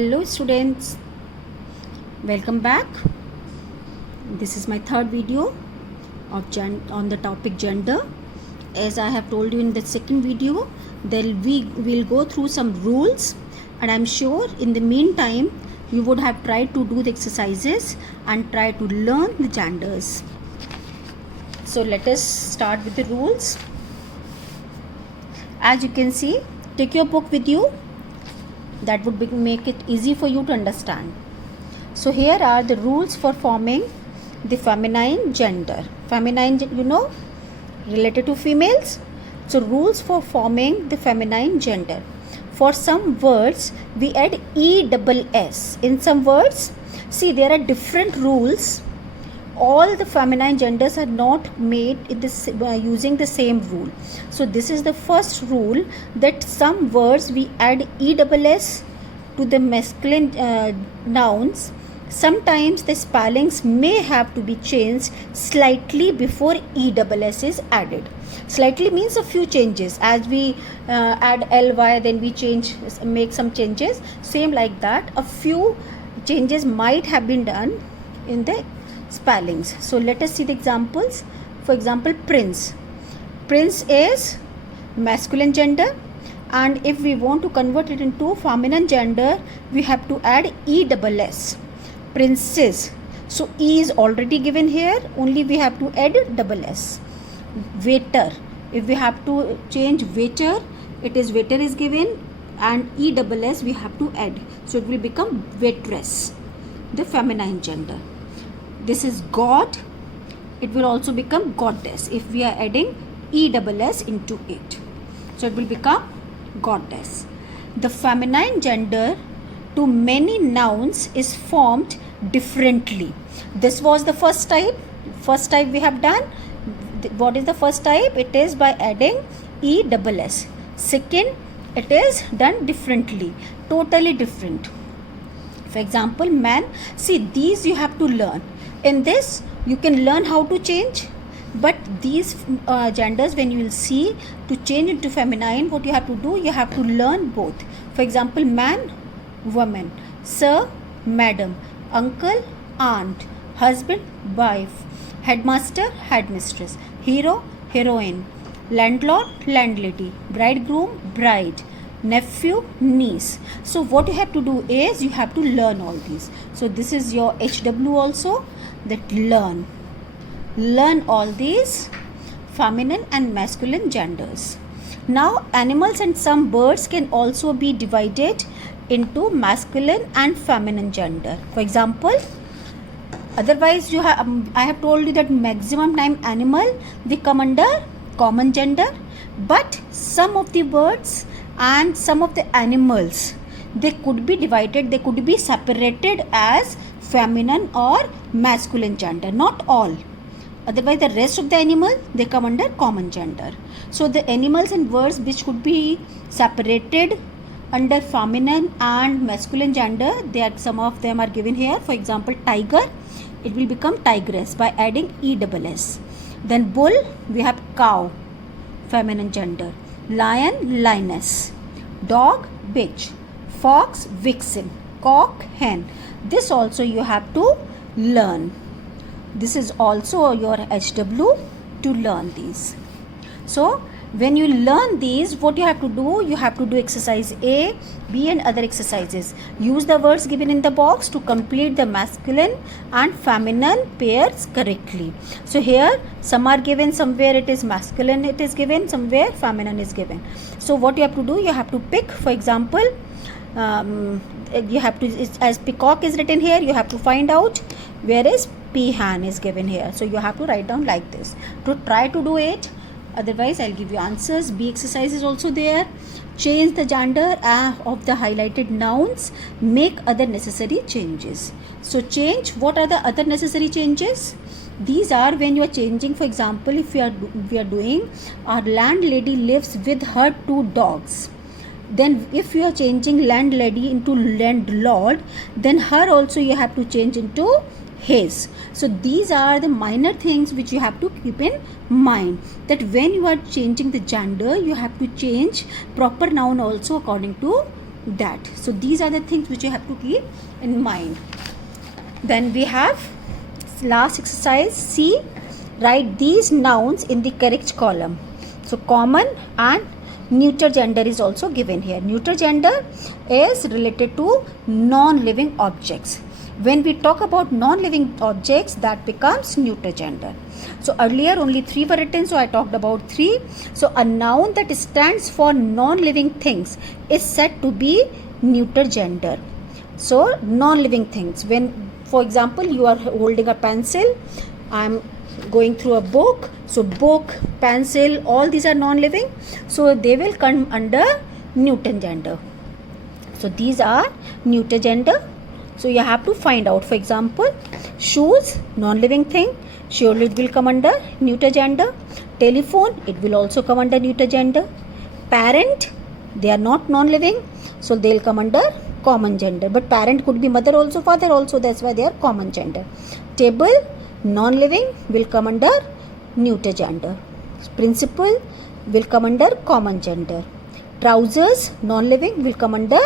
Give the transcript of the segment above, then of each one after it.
Hello students, welcome back. This is my third video on the topic gender. As I have told you in the second video, we will go through some rules, and I'm sure in the meantime you would have tried to do the exercises and try to learn the genders. So let us start with the rules. As you can see, take your book with you. That would make it easy for you to understand. So here are the rules for forming the feminine gender. Feminine, related to females. So rules for forming the feminine gender. For some words, we add ESS. In some words, see, there are different rules. All the feminine genders are not made using the same rule. So this is the first rule, that some words we add ESS to the masculine nouns. Sometimes the spellings may have to be changed slightly before ESS is added. Slightly means a few changes. As we add ly, then we make some changes. Same like that, a few changes might have been done in the spellings. So let us see the examples. For example, prince. Prince is masculine gender, and if we want to convert it into feminine gender, we have to add ESS. Princess. So E is already given here, only we have to add SS. Waiter. If we have to change waiter, waiter is given, and ESS we have to add. So it will become waitress, the feminine gender. This is God. It will also become goddess if we are adding ESS into it. So it will become goddess. The feminine gender to many nouns is formed differently. This was the first type. First type we have done. What is the first type? It is by adding ESS. Second, it is done differently, totally different. For example, man. See, these you have to learn. In this, you can learn how to change, but these genders, when you will see, to change into feminine, what you have to do, you have to learn both. For example, man, woman, sir, madam, uncle, aunt, husband, wife, headmaster, headmistress, hero, heroine, landlord, landlady, bridegroom, bride, nephew, niece. So what you have to do is you have to learn all these. So this is your HW also, that learn all these feminine and masculine genders. Now animals and some birds can also be divided into masculine and feminine gender. For example, otherwise I have told you that maximum time animal, they come under common gender, but some of the birds and some of the animals, they could be divided, they could be separated as feminine or masculine gender, not all. Otherwise the rest of the animal, they come under common gender. So the animals and birds which could be separated under feminine and masculine gender, some of them are given here. For example, tiger, it will become tigress by adding ESS. Then bull, we have cow, feminine gender. Lion, lioness. Dog, bitch. Fox, vixen. Cock, hen. This also you have to learn. This is also your HW to learn these. So when you learn these, what you have to do, you have to do exercise A, B and other exercises. Use the words given in the box to complete the masculine and feminine pairs correctly. So here some are given, somewhere it is masculine, it is given, somewhere feminine is given. So what you have to do, you have to pick. For example, you have to, as peacock is written here, you have to find out where is peahen is given here. So you have to write down like this to try to do it. Otherwise I'll give you answers. B exercise is also there. Change the gender of the highlighted nouns. Make other necessary changes. So change, what are the other necessary changes? These are when you are changing. For example, if we are doing, our landlady lives with her 2 dogs. Then if you are changing landlady into landlord, then her also you have to change into his. So these are the minor things which you have to keep in mind, that when you are changing the gender, you have to change proper noun also according to that. So these are the things which you have to keep in mind. Then we have last exercise C. Write these nouns in the correct column. So common and neuter gender is also given here. Neuter gender is related to non-living objects. When we talk about non-living objects, that becomes neuter gender. So earlier only 3 were written, so I talked about 3. So a noun that stands for non-living things is said to be neuter gender. So non-living things, when for example you are holding a pencil, I am going through a book, so book, pencil, all these are non-living, so they will come under neuter gender. So these are neuter gender. So you have to find out. For example, shoes, non-living thing, surely it will come under neuter gender. Telephone, it will also come under neuter gender. Parent, they are not non-living, so they will come under common gender. But parent could be mother also, father also, that's why they are common gender. Table, non-living, will come under neuter gender. Principal will come under common gender. Trousers, non-living, will come under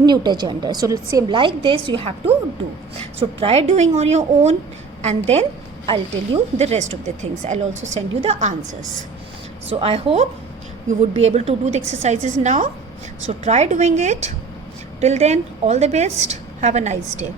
neuter gender. So same like this you have to do. So try doing on your own, and then I'll tell you the rest of the things. I'll also send you the answers. So I hope you would be able to do the exercises now. So try doing it. Till then, all the best. Have a nice day.